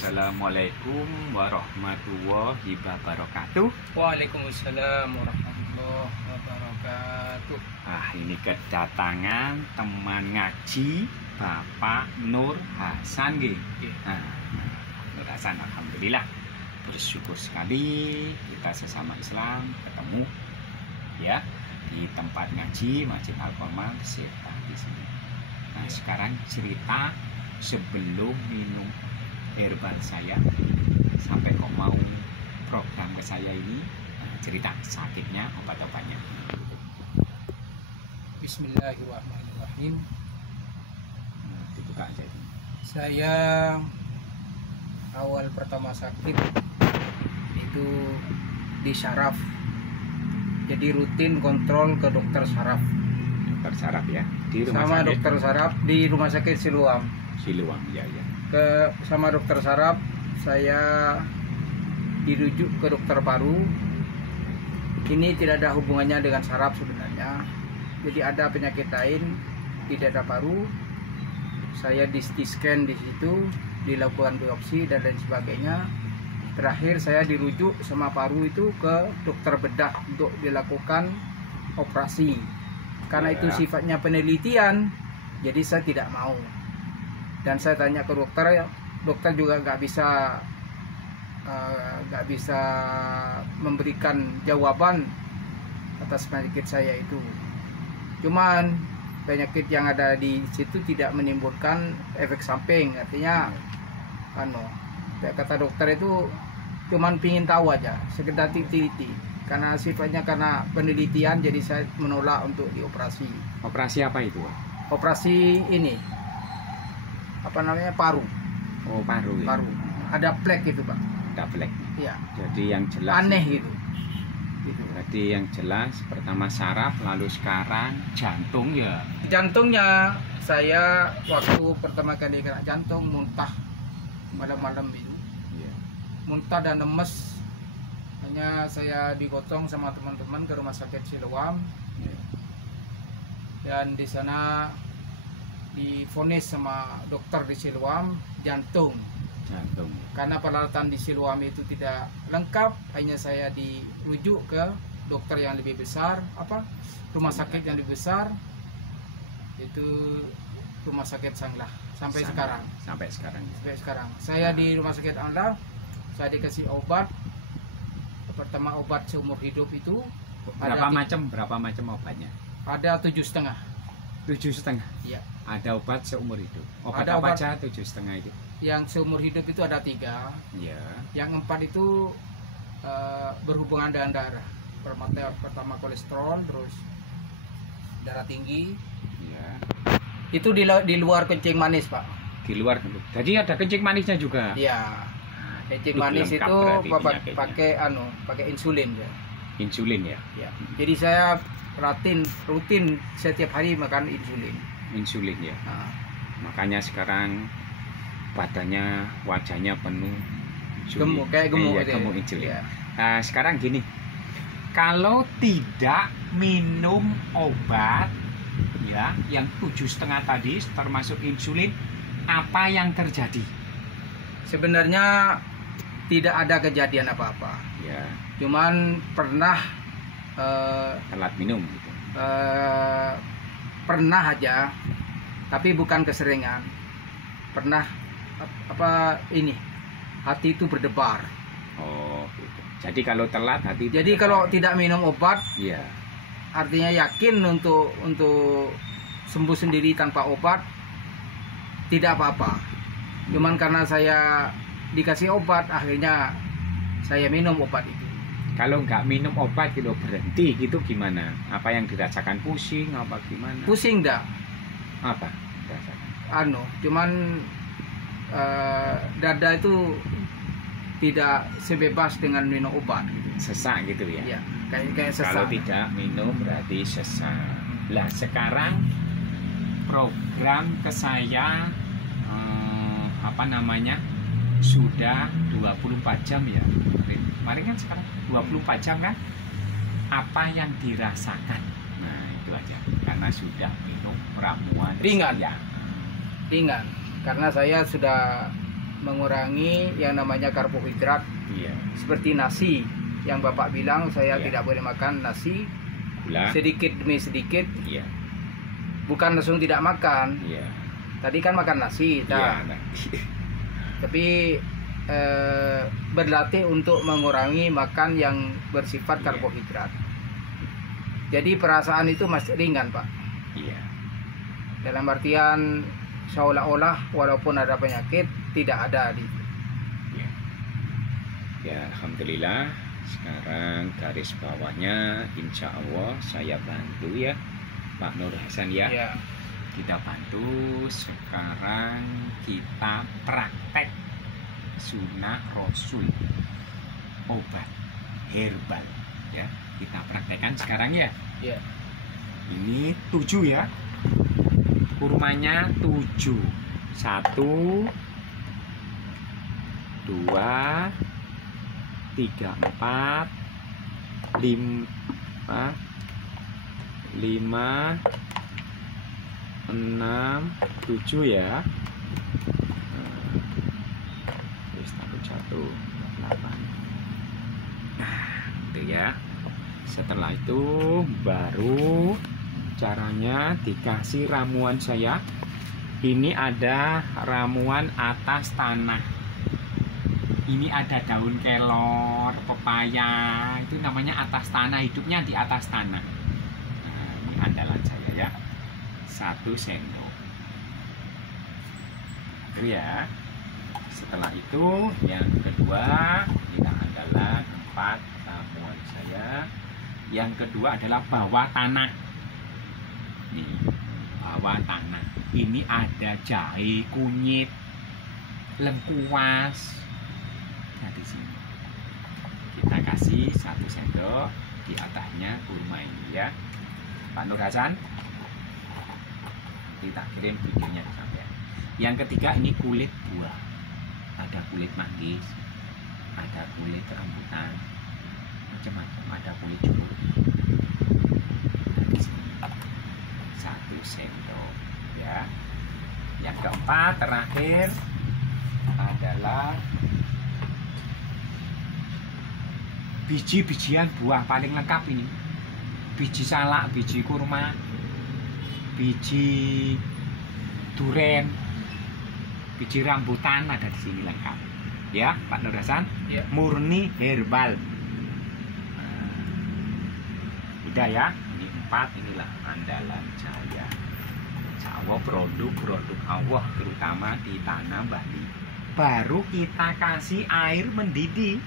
Assalamualaikum warahmatullahi wabarakatuh. Waalaikumsalam warahmatullahi wabarakatuh. Ini kedatangan teman ngaji Bapak Nur Hasan nggih. Nur Hasan, alhamdulillah bersyukur sekali kita sesama Islam ketemu ya di tempat ngaji Masjid Al-Qamal Sirta di sini. Sekarang cerita sebelum minum herbal saya sampai kok mau program ke saya ini, cerita sakitnya, obat-obatnya. Bismillahirrahmanirrahim. Dibuka aja itu. Saya awal pertama sakit itu di saraf. Jadi rutin kontrol ke dokter saraf. Dokter saraf ya, di rumah sama sakit. Dokter saraf di rumah sakit Siluam. Siluam ya. Sama dokter saraf saya dirujuk ke dokter paru. Ini tidak ada hubungannya dengan saraf sebenarnya. Jadi ada penyakit lain di dada paru. Saya di CT scan di situ, dilakukan biopsi dan lain sebagainya. Terakhir saya dirujuk sama paru itu ke dokter bedah untuk dilakukan operasi. Karena itu sifatnya penelitian, jadi saya tidak mau. Dan saya tanya ke dokter, dokter juga nggak bisa memberikan jawaban atas penyakit saya itu. Cuman penyakit yang ada di situ tidak menimbulkan efek samping, artinya kata dokter itu cuman pingin tahu aja, sekedar teliti. Karena sifatnya karena penelitian, jadi saya menolak untuk dioperasi. Operasi apa itu? Operasi ini paru. Oh, paru ya? Paru. Ada plek itu, Pak. Ada plek. Iya. Jadi yang jelas aneh itu. Gitu. Berarti yang jelas pertama saraf, lalu sekarang jantung ya. Jantungnya saya waktu pertama kali kena jantung muntah malam-malam itu. Iya. Muntah dan lemes. Hanya saya digotong sama teman-teman ke rumah sakit Siluam. Iya. Dan di sana divonis sama dokter di Siluam jantung. Karena peralatan di Siluam itu tidak lengkap, hanya saya dirujuk ke dokter yang lebih besar, rumah sakit yang lebih besar, itu rumah sakit Sanglah sampai sekarang. Saya di rumah sakit Sanglah, saya dikasih obat. Pertama obat seumur hidup itu berapa macam obatnya? Ada 7,5. 7,5. Iya. Ada obat seumur hidup. Ada apa obat aja 7,5 itu? Yang seumur hidup itu ada 3. Iya. Yang 4 itu berhubungan dengan darah. Pertama kolesterol, terus darah tinggi. Iya. Itu di luar kencing manis, Pak. Di luar dulu. Jadi ada kencing manisnya juga. Iya. Kencing manis itu pakai insulin ya. Insulin ya. Ya. Jadi saya rutin setiap hari makan insulin. Insulin ya. Makanya sekarang badannya, wajahnya penuh insulin. Gemuk insulin. Ya. Nah, sekarang gini. Kalau tidak minum obat ya yang 7,5 tadi termasuk insulin, apa yang terjadi? Sebenarnya tidak ada kejadian apa-apa. Ya. Cuman pernah telat minum gitu. Pernah aja, tapi bukan keseringan. Pernah hati itu berdebar. Oh, gitu. Jadi kalau telat hati. Jadi kalau tidak minum obat, iya. Artinya yakin untuk sembuh sendiri tanpa obat, tidak apa-apa. Cuman karena saya dikasih obat, akhirnya saya minum obat itu. Kalau nggak minum obat gitu berhenti gitu gimana? Apa yang dirasakan, pusing apa gimana? Pusing enggak? Apa dirasakan? Cuman dada itu tidak sebebas dengan minum obat gitu. Sesak gitu ya? Iya, kayak sesak. Kalau tidak minum berarti sesak. Lah sekarang program ke saya sudah 24 jam ya. Kemarin kan sekarang 24 jam kan? Apa yang dirasakan? Nah itu aja. Karena sudah minum ramuan ringan. Ya. Ringan. Karena saya sudah mengurangi yang namanya karbohidrat Iya. seperti nasi yang Bapak bilang saya Iya. tidak boleh makan nasi Gula. sedikit demi sedikit, Iya. bukan langsung tidak makan. Iya. Tadi kan makan nasi, Iya. Nah. tapi berlatih untuk mengurangi makan yang bersifat Iya. karbohidrat. Jadi perasaan itu masih ringan, Pak. Iya. Dalam artian seolah-olah walaupun ada penyakit tidak ada di. Ya. Ya, alhamdulillah. Sekarang garis bawahnya insya Allah saya bantu ya Pak Nur Hasan ya. Ya. Kita bantu. Sekarang kita praktek sunnah Rasul, obat herbal ya. Kita praktekkan sekarang ya. Ya. Ini 7 ya. Kurmanya 7. 1 2 3 4 5 6 7 ya. Terus tambah 1 8. Nah, itu ya. Setelah itu baru caranya dikasih ramuan saya. Ini ada ramuan atas tanah. Ini ada daun kelor, pepaya, itu namanya atas tanah, hidupnya di atas tanah. Nah, ini andalan saya ya. 1 sendok. Itu ya. Setelah itu yang kedua, ini andalan 4 ramuan saya. Yang kedua adalah bawah tanah. Nih, bawah tanah. Ini ada jahe, kunyit, lengkuas. Nah, di sini kita kasih 1 sendok, di atasnya kurma ini ya. Pak Nur Hasan, kita kirim videonya ke sampean. Yang ketiga ini kulit buah. Ada kulit manggis, ada kulit rambutan, macam-macam, ada kulit jeruk. Nah, di sini 1 sendok ya. Yang keempat terakhir adalah biji-bijian buah paling lengkap ini. Biji salak, biji kurma, biji duren, biji rambutan ada di sini lengkap. Ya, Pak Nur Hasan. Ya. Murni herbal. Udah ya, ini 4 inilah andalan saya. Insya Allah produk-produk Allah terutama di tanah Bali. Baru kita kasih air mendidih.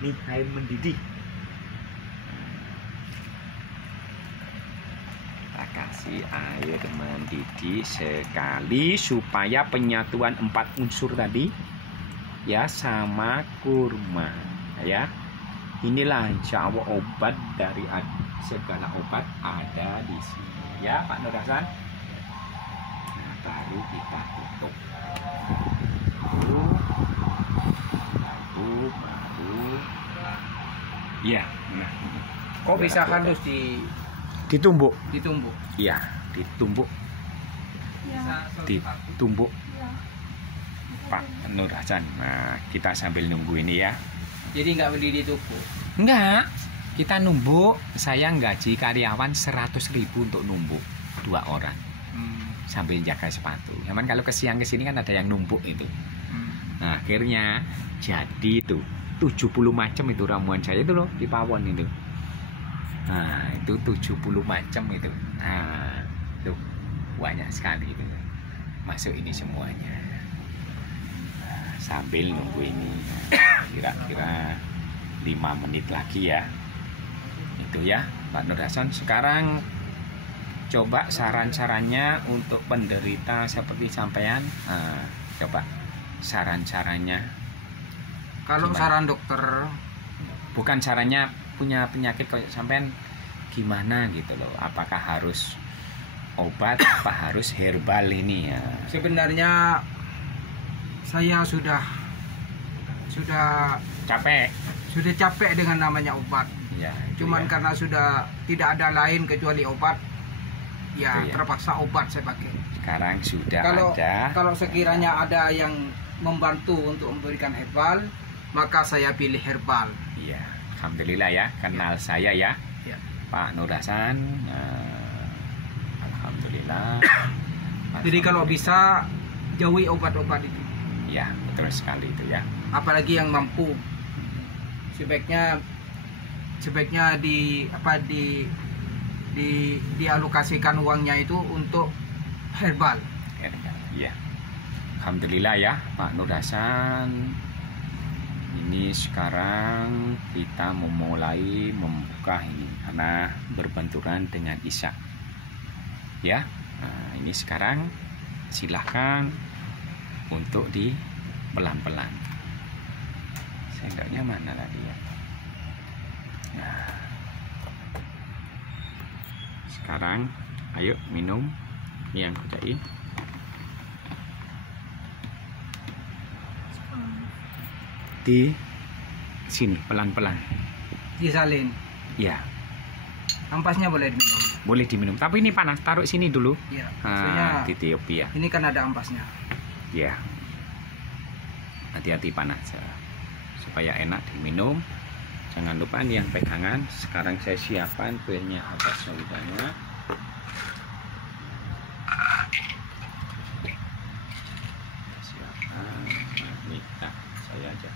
Nih air mendidih. Kita kasih air mendidih sekali supaya penyatuan 4 unsur tadi ya sama kurma ya. Inilah insya Allah obat dari segala obat ada di sini ya Pak Nur Hasan. Nah, baru kita tutup. Baru ya. Nah, Kok bisa tutup. halus Ditumbuk? ditumbuk? Iya, ditumbuk. Ditumbuk Pak Nur Hasan. Nah, kita sambil nunggu ini ya. Jadi nggak beli ditumbuk. Enggak, kita numbuk. Saya gaji karyawan 100.000 untuk numbuk 2 orang sambil jaga sepatu. Cuman kalau kesiang kesini kan ada yang numbuk itu. Nah, akhirnya jadi itu 70 macam itu ramuan saya itu loh di Pawon itu. Nah, itu 70 macam itu. Nah, tuh banyak sekali itu. Masuk ini semuanya. Nah, sambil nunggu ini kira-kira 5 menit lagi ya. Itu ya, Pak Nur Hasan. Sekarang coba saran-sarannya untuk penderita seperti sampean. Nah, coba saran-sarannya. Kalau Gimana? saran dokter, Bukan sarannya punya penyakit kayak sampean gimana gitu loh. Apakah harus obat apa harus herbal ini ya? sebenarnya saya sudah Capek. dengan namanya obat. Ya, itu Cuman ya. karena sudah tidak ada lain kecuali obat, ya Itu ya. terpaksa obat saya pakai. Sekarang sudah Kalau ada. kalau sekiranya ada yang membantu untuk memberikan herbal, maka saya pilih herbal. Iya, alhamdulillah ya, kenal saya ya, Pak Nur Hasan. Alhamdulillah. Jadi kalau bisa jauhi obat-obat itu. Ya, betul sekali itu ya. Apalagi yang mampu, sebaiknya dialokasikan uangnya itu untuk herbal. Ya, alhamdulillah ya Pak Nur Hasan. Ini sekarang kita memulai membuka ini karena berbenturan dengan Isya. Ya, nah, ini sekarang silahkan untuk di pelan-pelan. Sendoknya mana lagi ya? Nah, sekarang ayo minum yang kudain. Di sini pelan-pelan. Disalin. Ya. Ampasnya boleh diminum. Boleh diminum. Tapi ini panas. Taruh sini dulu. Ya. Ditiup ya. Ini kan ada ampasnya. Ya. Hati-hati panas. Supaya enak diminum. Jangan lupa nih yang pegangan. Sekarang saya siapkan kuenya atasnya lidahnya. Siapkan. Nah, ini saya aja.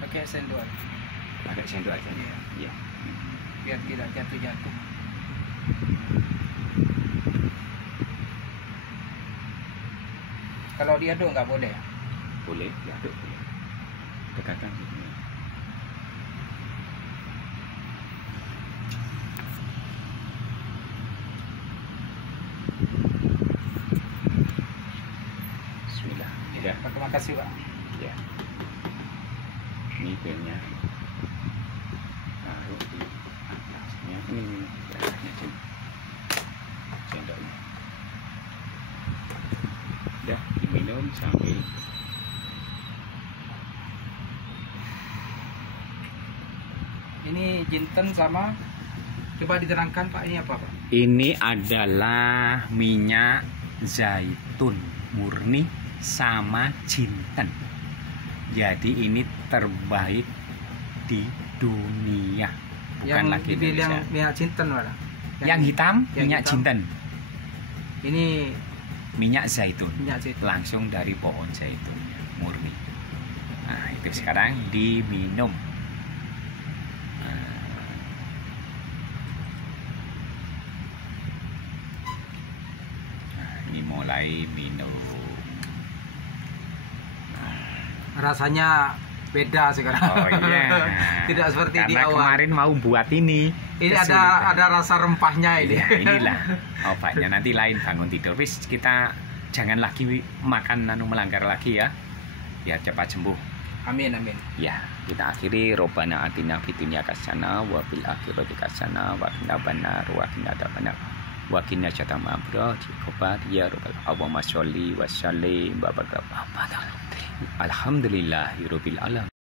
Pakai sendok. Pakai sendok aja. Iya. Biar tidak jatuh-jatuh. Kalau diaduk nggak boleh ya? Boleh diaduk. Dekatkan sini. Bismillah. Ya. Terima kasih Pak. Ya. Ini kuenya. Taruh di atasnya. Ini darahnya sendoknya. Udah diminum sambil Ini jinten sama, coba diterangkan Pak, ini apa Pak? ini adalah minyak zaitun murni sama jinten. Jadi ini terbaik di dunia. Bukan Yang lagi dibilang Indonesia. minyak jinten Pak? Yang hitam minyak hitam. jinten. Ini Minyak zaitun. minyak jinten. Langsung dari pohon zaitun murni. Nah, itu sekarang diminum. Nah, ini mulai minum. Rasanya beda sekarang. Oh iya. Tidak seperti di Karena awal. kemarin mau buat ini. Ini kesulitan. ada rasa rempahnya ini. Ya, inilah obatnya. Nanti lain bangun tidur. Wis kita jangan lagi makan melanggar lagi ya. Biar cepat sembuh. Amin amin. Ya, kita akhiri Robbana atina fid dunya hasanah wa fil akhirati hasanah wa qina adzabannar wa qina adzabannar wa qina syarra ya rabbal Allahumma sholli wa sallim wa barik. Alhamdulillahirabbil alamin.